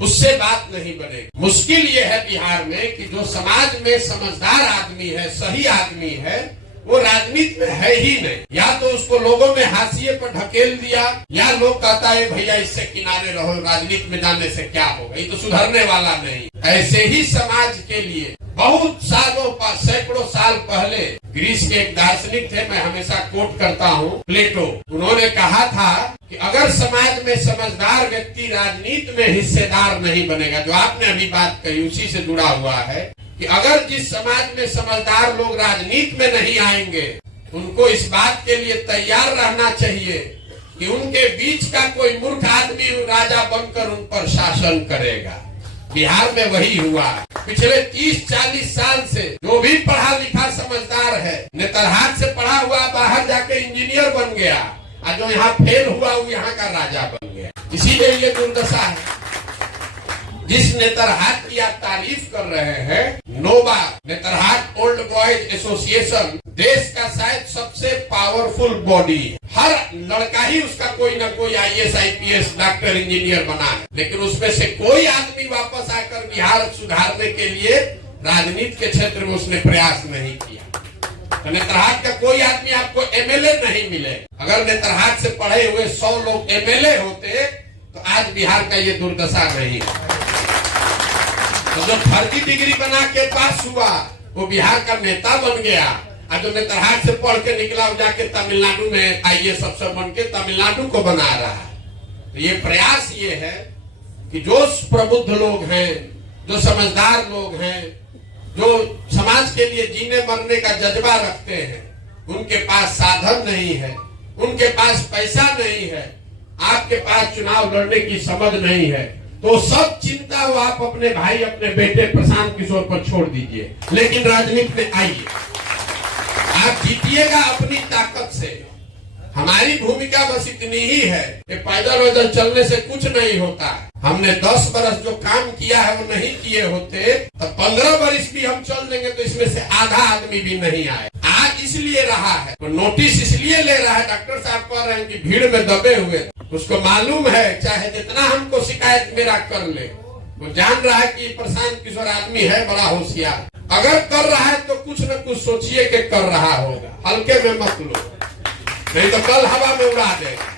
उससे बात नहीं बनेगी। मुश्किल ये है बिहार में कि जो समाज में समझदार आदमी है, सही आदमी है, वो राजनीति में है ही नहीं। या तो उसको लोगों ने हाशिए पर ढकेल दिया, या लोग कहता है भैया इससे किनारे रहो, राजनीति में जाने से क्या होगा, ये तो सुधरने वाला नहीं। ऐसे ही समाज के लिए बहुत सालों सैकड़ों साल पहले ग्रीस के एक दार्शनिक थे, मैं हमेशा कोट करता हूँ, प्लेटो। उन्होंने कहा था कि अगर समाज में समझदार व्यक्ति राजनीति में हिस्सेदार नहीं बनेगा, जो आपने अभी बात कही उसी से जुड़ा हुआ है कि अगर जिस समाज में समझदार लोग राजनीति में नहीं आएंगे, उनको इस बात के लिए तैयार रहना चाहिए कि उनके बीच का कोई मूर्ख आदमी राजा बनकर उन पर शासन करेगा। बिहार में वही हुआ है। पिछले 30-40 साल से जो भी पढ़ा लिखा समझदार है, नेतरहाट से पढ़ा हुआ बाहर जाके इंजीनियर बन गया, और जो यहाँ फेल हुआ वो यहाँ का राजा बन गया। इसीलिए ये दुर्दशा है। जिस नेतरहाट की आप तारीफ कर रहे हैं, nova Netarhat old boys association देश का शायद सबसे पावरफुल बॉडी है। हर लड़का ही उसका कोई ना कोई IAS, IPS, डॉक्टर, इंजीनियर बना है, लेकिन उसमें से कोई आदमी वापस आकर बिहार सुधारने के लिए राजनीति के क्षेत्र में उसने प्रयास नहीं किया। तो नेतरहाट का कोई आदमी आपको MLA नहीं मिले। अगर नेतरहाट से पढ़े हुए 100 लोग MLA होते तो आज बिहार का ये दुर्दशा नहीं है। तो जो फर्जी डिग्री बना के पास हुआ वो बिहार का नेता बन गया, और जो नेतरहाट से पढ़ के निकला वो जाके तमिलनाडु में IAS अफसर बन के तमिलनाडु को बना रहा है। तो ये प्रयास ये है कि जो प्रबुद्ध लोग हैं, जो समझदार लोग हैं, जो समाज के लिए जीने मरने का जज्बा रखते हैं, उनके पास साधन नहीं है, उनके पास पैसा नहीं है, आपके पास चुनाव लड़ने की समझ नहीं है, तो सब चिंता वो आप अपने भाई, अपने बेटे प्रशांत किशोर पर छोड़ दीजिए, लेकिन राजनीति में आइए। आप जीतिएगा अपनी ताकत से। हमारी भूमिका बस इतनी ही है कि पैदल चलने से कुछ नहीं होता। हमने 10 बरस जो काम किया है वो नहीं किए होते तो 15 बरस भी हम चल देंगे तो इसमें से आधा आदमी भी नहीं आए। आज इसलिए रहा है, तो नोटिस इसलिए ले रहा है, डॉक्टर साहब कह रहे हैं कि भीड़ में दबे हुए, उसको मालूम है चाहे जितना हमको शिकायत मेरा कर ले, वो जान रहा है कि प्रशांत किशोर आदमी है बड़ा होशियार। अगर कर रहा है तो कुछ न कुछ सोचिए कि कर रहा होगा, हल्के में मत लो, नहीं तो कल हवा में उड़ा देगा।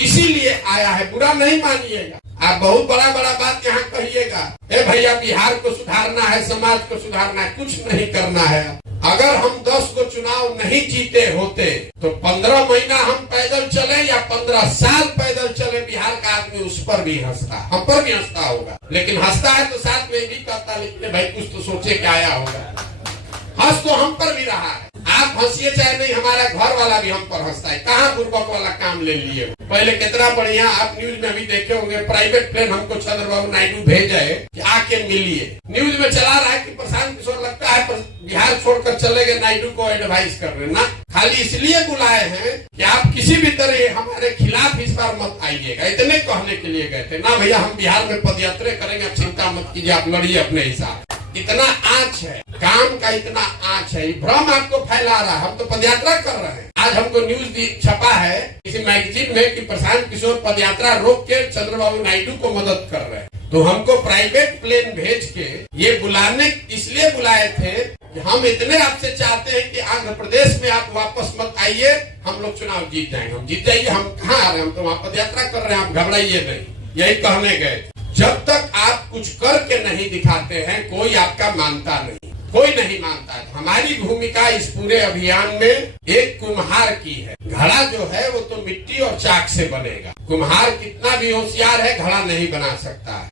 इसीलिए आया है, बुरा नहीं मानिएगा। आप बहुत बड़ा बड़ा बात यहाँ कहिएगा, ए भैया बिहार को सुधारना है, समाज को सुधारना है, कुछ नहीं करना है। अगर हम 10 को चुनाव नहीं जीते होते तो 15 महीना हम पैदल चले या 15 साल पैदल चले, बिहार का आदमी उस पर भी हंसता, हम पर भी हंसता होगा। लेकिन हंसता है तो साथ में भी कहता, लेकिन भाई कुछ तो सोचे क्या आया होगा। हंस तो हम पर भी रहा है, आप हंसिए चाहे नहीं, हमारा घर वाला भी हम पर हंसता है। कहाँ बुर्बक वाला काम ले लिए। पहले कितना बढ़िया, आप न्यूज में अभी देखे होंगे, प्राइवेट प्लेन हमको चंद्रबाबू नायडू भेजे कि आके मिलिए। न्यूज में चला रहा है कि प्रशांत किशोर लगता है बिहार छोड़कर चले गए, नायडू को एडवाइस कर रहे ना, खाली इसलिए बुलाए हैं कि आप किसी भी तरह हमारे खिलाफ इस बार मत आइएगा, इतने कहने के लिए गए थे ना। भैया हम बिहार में पदयात्रा करेंगे, चिंता मत कीजिए, आप लड़िए अपने हिसाब। इतना आंच है, काम का इतना आंच है, भ्रम आपको फैला रहा है। हम तो पदयात्रा कर रहे हैं। आज हमको न्यूज छपा है किसी मैगजीन में कि प्रशांत किशोर पदयात्रा रोक के चंद्रबाबू नायडू को मदद कर रहे हैं। तो हमको प्राइवेट प्लेन भेज के ये बुलाने इसलिए बुलाए थे कि हम इतने आपसे चाहते हैं कि आंध्र प्रदेश में आप वापस मत आइए, हम लोग चुनाव जीत जाएंगे। हम जीत जाइए, हम कहाँ आ रहे हैं, हम तो वहाँ पदयात्रा कर रहे हैं, आप घबराइए नहीं, यही कहने गए। जब तक आप कुछ करके नहीं दिखाते हैं कोई आपका मानता नहीं, कोई नहीं मानता है। हमारी भूमिका इस पूरे अभियान में एक कुम्हार की है। घड़ा जो है वो तो मिट्टी और चाक से बनेगा। कुम्हार कितना भी होशियार है घड़ा नहीं बना सकता है।